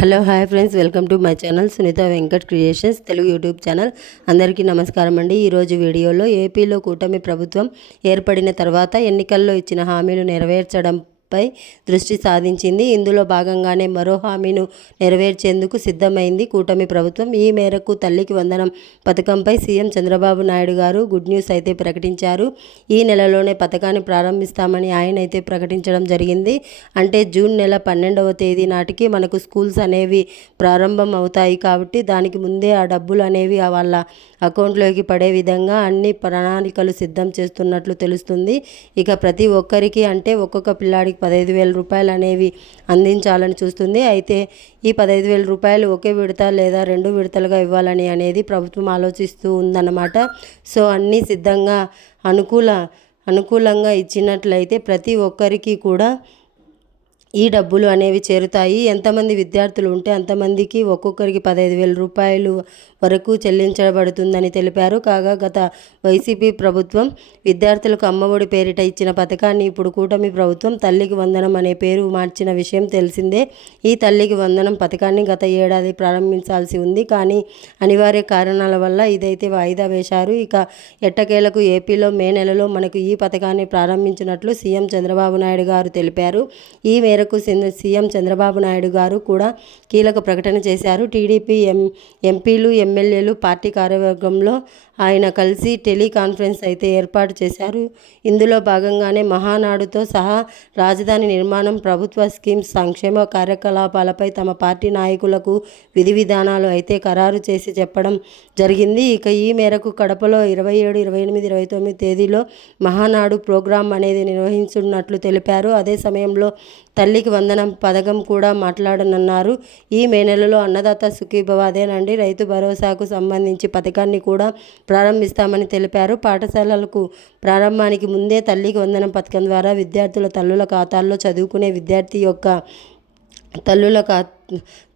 Hello hi friends. Welcome to my channel Sunitha Venkat creations Telugu YouTube channel. అందరికీ నమస్కారం అండి. ఈరోజు వీడియోలో ఏపీలో కూటమి ప్రభుత్వం ఏర్పడిన తర్వాత ఎన్నికల్లో ఇచ్చిన హామీలు నెరవేర్చడం పై దృష్టి సాధించింది. ఇందులో భాగంగానే మరో హామీను నెరవేర్చేందుకు సిద్ధమైంది కూటమి ప్రభుత్వం. ఈ మేరకు తల్లికి వందనం పథకంపై సీఎం చంద్రబాబు నాయుడు గారు గుడ్ న్యూస్ అయితే ప్రకటించారు. ఈ నెలలోనే పథకాన్ని ప్రారంభిస్తామని ఆయన అయితే ప్రకటించడం జరిగింది. అంటే జూన్ నెల పన్నెండవ తేదీ నాటికి మనకు స్కూల్స్ అనేవి ప్రారంభం అవుతాయి కాబట్టి దానికి ముందే ఆ డబ్బులు అనేవి వాళ్ళ అకౌంట్లోకి పడే విధంగా అన్ని ప్రణాళికలు సిద్ధం చేస్తున్నట్లు తెలుస్తుంది. ఇక ప్రతి ఒక్కరికి అంటే ఒక్కొక్క పిల్లాడికి పదహైదు వేల రూపాయలు అనేవి అందించాలని చూస్తుంది. అయితే ఈ పదహైదు వేల రూపాయలు ఒకే విడత లేదా రెండు విడతలుగా ఇవ్వాలని అనేది ప్రభుత్వం ఆలోచిస్తూ ఉందన్నమాట. సో అన్నీ సిద్ధంగా అనుకూల అనుకూలంగా ఇచ్చినట్లయితే ప్రతి ఒక్కరికి కూడా ఈ డబ్బులు అనేవి చేరుతాయి. ఎంతమంది విద్యార్థులు ఉంటే అంతమందికి ఒక్కొక్కరికి పదహైదు వేల రూపాయలు వరకు చెల్లించబడుతుందని తెలిపారు. కాగా గత వైసీపీ ప్రభుత్వం విద్యార్థులకు అమ్మఒడి పేరిట ఇచ్చిన పథకాన్ని ఇప్పుడు కూటమి ప్రభుత్వం తల్లికి వందనం అనే పేరు మార్చిన విషయం తెలిసిందే. ఈ తల్లికి వందనం పథకాన్ని గత ఏడాది ప్రారంభించాల్సి ఉంది. కానీ అనివార్య కారణాల వల్ల ఇదైతే వాయిదా వేశారు. ఇక ఎట్టకేలకు ఏపీలో మే నెలలో మనకు ఈ పథకాన్ని ప్రారంభించినట్లు సీఎం చంద్రబాబు నాయుడు గారు తెలిపారు. ఈ మేరకు సీఎం చంద్రబాబు నాయుడు గారు కూడా కీలక ప్రకటన చేశారు. టీడీపీ ఎం ఎంపీలు ఎమ్మెల్యేలు పార్టీ కార్యవర్గంలో ఆయన కలిసి టెలికాన్ఫరెన్స్ అయితే ఏర్పాటు చేశారు. ఇందులో భాగంగానే మహానాడుతో సహా రాజధాని నిర్మాణం ప్రభుత్వ స్కీమ్స్ సంక్షేమ కార్యకలాపాలపై తమ పార్టీ నాయకులకు విధి విధానాలు అయితే ఖరారు చేసి చెప్పడం జరిగింది. ఇక ఈ మేరకు కడపలో ఇరవై ఏడు ఇరవై ఎనిమిది ఇరవై తొమ్మిది తేదీలో మహానాడు ప్రోగ్రాం అనేది నిర్వహించున్నట్లు తెలిపారు. అదే సమయంలో తల్లికి వందనం పథకం కూడా మాట్లాడనున్నారు. ఈ మే నెలలో అన్నదాత సుఖీభవ అదేనండి. రైతు భరోసాకు సంబంధించి పథకాన్ని కూడా ప్రారంభిస్తామని తెలిపారు. పాఠశాలలకు ప్రారంభానికి ముందే తల్లికి వందనం పథకం ద్వారా విద్యార్థుల తల్లుల ఖాతాల్లో చదువుకునే విద్యార్థి యొక్క తల్లుల ఖా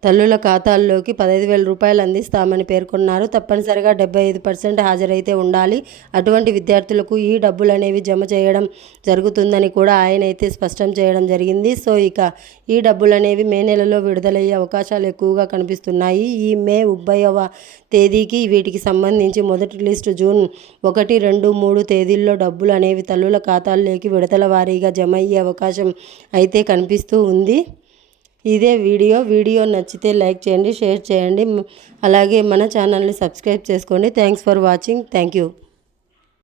తల్లుల ఖాతాల్లోకి పదహైదు వేల రూపాయలు అందిస్తామని పేర్కొన్నారు. తప్పనిసరిగా డెబ్బై ఐదు పర్సెంట్ హాజరైతే ఉండాలి. అటువంటి విద్యార్థులకు ఈ డబ్బులు అనేవి జమ చేయడం జరుగుతుందని కూడా ఆయన అయితే స్పష్టం చేయడం జరిగింది. సో ఇక ఈ డబ్బులు అనేవి మే నెలలో విడుదలయ్యే అవకాశాలు ఎక్కువగా కనిపిస్తున్నాయి. ఈ మే ముప్పైవ తేదీకి వీటికి సంబంధించి మొదటి లిస్టు జూన్ ఒకటి రెండు మూడు తేదీల్లో డబ్బులు అనేవి తల్లుల ఖాతాల్లోకి విడతల వారీగా జమ అయ్యే అవకాశం అయితే కనిపిస్తూ ఉంది. ఇదే వీడియో. వీడియో నచ్చితే లైక్ చేయండి షేర్ చేయండి. అలాగే మన ఛానల్ని సబ్స్క్రైబ్ చేసుకోండి. Thanks for watching. Thank you.